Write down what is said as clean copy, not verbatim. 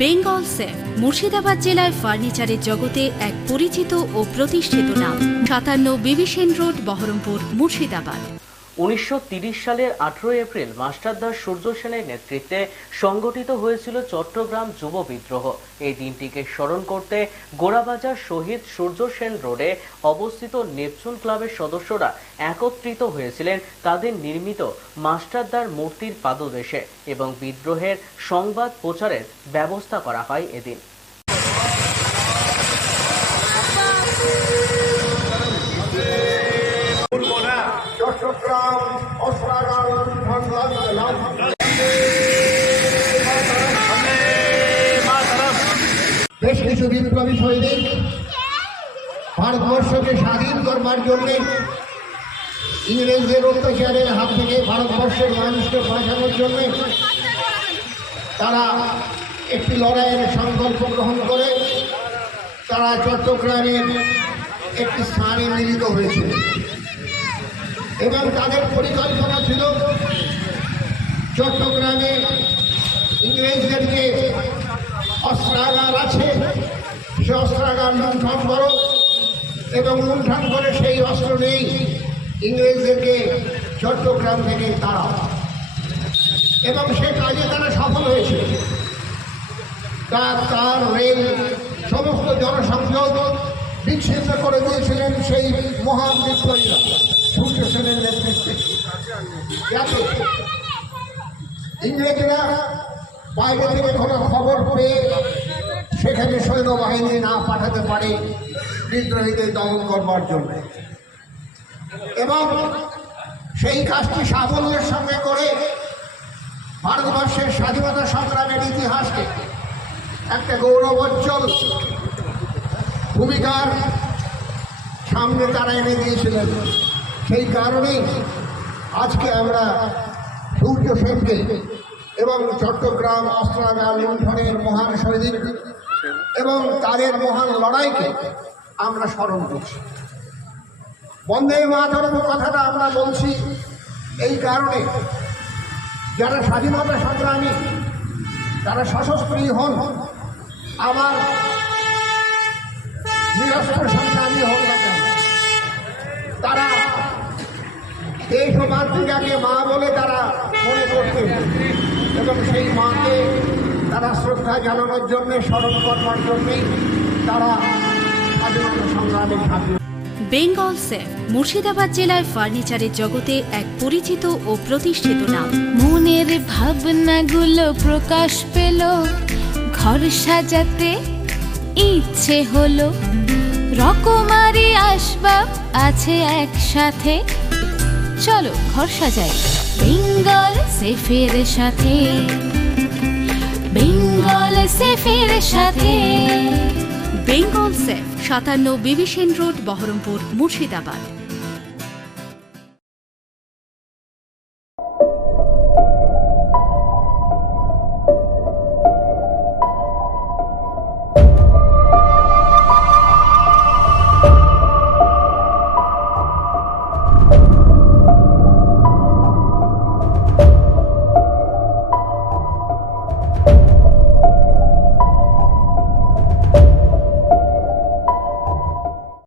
Bengal safe Murshidabad জেলায় ফার্নিচারের জগতে এক পরিচিত ও প্রতিষ্ঠিত নাম। 57 বিবি সেন রোড, বহরমপুর, মুর্শিদাবাদ। 1930 সালের 18 এপ্রিল মাস্টারদা সূর্য সেনের নেতৃত্বে সংগঠিত হয়েছিল চট্টগ্রাম যুব বিদ্রোহ। এই দিনটিকে স্মরণ করতে গোড়াবাজার শহীদ সূর্য সেন রোডে অবস্থিত নেপচুন ক্লাবের সদস্যরা একত্রিত হয়েছিলেন তাদের নির্মিত মাস্টারদার মূর্তির পাদদেশে এবং বিদ্রোহের সংবাদ প্রচারের ব্যবস্থা করা হয় এদিন। বেশ কিছু বিপ্লবী সৈনিক ভারতবর্ষকে স্বাধীন করবার জন্য ইংরেজদের অত্যাচারের হাত থেকে ভারতবর্ষের মানুষকে বাঁচানোর জন্য তারা একটি লড়াইয়ের সংকল্প গ্রহণ করে তারা চট্টগ্রামের একটি স্থানে মিলিত হয়েছিল এবং তাদের পরিকল্পনা ছিল চট্টগ্রামে ইংরেজদের যে অস্ত্রাগার আছে সে অস্ত্রাগার লুণ্ঠন করো এবং লুণ্ঠন করে সেই অস্ত্র নেই ইংরেজদেরকে চট্টগ্রাম থেকে তাড়াও, এবং সে কাজে তারা সফল হয়েছে। তার রেল সমস্ত জনসংযোগ বিচ্ছিন্ন করে দিয়েছিলেন সেই মহান বিপ্লবীরা সূর্য সেনের নেতৃত্বে, যাতে ইংরেজরা বাইরে থেকে কোনো খবর পেয়ে সেখানে সৈন্যবাহিনী না পাঠাতে পারে বিদ্রোহীদের দমন করবার জন্য, এবং সেই কাজটি সাফল্যের সঙ্গে করে ভারতবর্ষের স্বাধীনতা সংগ্রামের ইতিহাসকে একটা গৌরবোজ্জ্বল ভূমিকার সামনে তারা এনে দিয়েছিলেন। সেই কারণেই আজকে আমরা সূর্য সেনকে এবং চট্টগ্রাম অস্ত্রাগার লুণ্ঠনের মহান সৈনিক এবং তাদের মহান লড়াইকে আমরা স্মরণ করছি। বন্দে মাতরম কথাটা আমরা বলছি এই কারণে, যারা স্বাধীনতা সংগ্রামী তারা সশস্ত্রী হন, আবার নিরস্ত্র সংগ্রামী হন না কেন, তারা দেশ ও মাতৃকাকে মা বলে তারা মনে করতেন এবং সেই মাকে তারা শ্রদ্ধা জানানোর জন্য, স্মরণ করবার জন্যই তারা স্বাধীনতা সংগ্রামে ঝাঁপিয়ে। বেঙ্গল সেফ মুর্শিদাবাদ জেলায় ফার্নিচারের জগতে এক পরিচিত ও প্রতিষ্ঠিত নাম। মনের ভাবনাগুলো প্রকাশ পেল, ঘর সাজাতে ইচ্ছে হলো, রকমারি আসবাব আছে একসাথে, চলো ঘর সাজাই বেঙ্গল সেফের সাথে, বেঙ্গল সেফের সাথে। বেঙ্গল সেফ 57 বিবি সেন রোড, বহরমপুর, মুর্শিদাবাদ।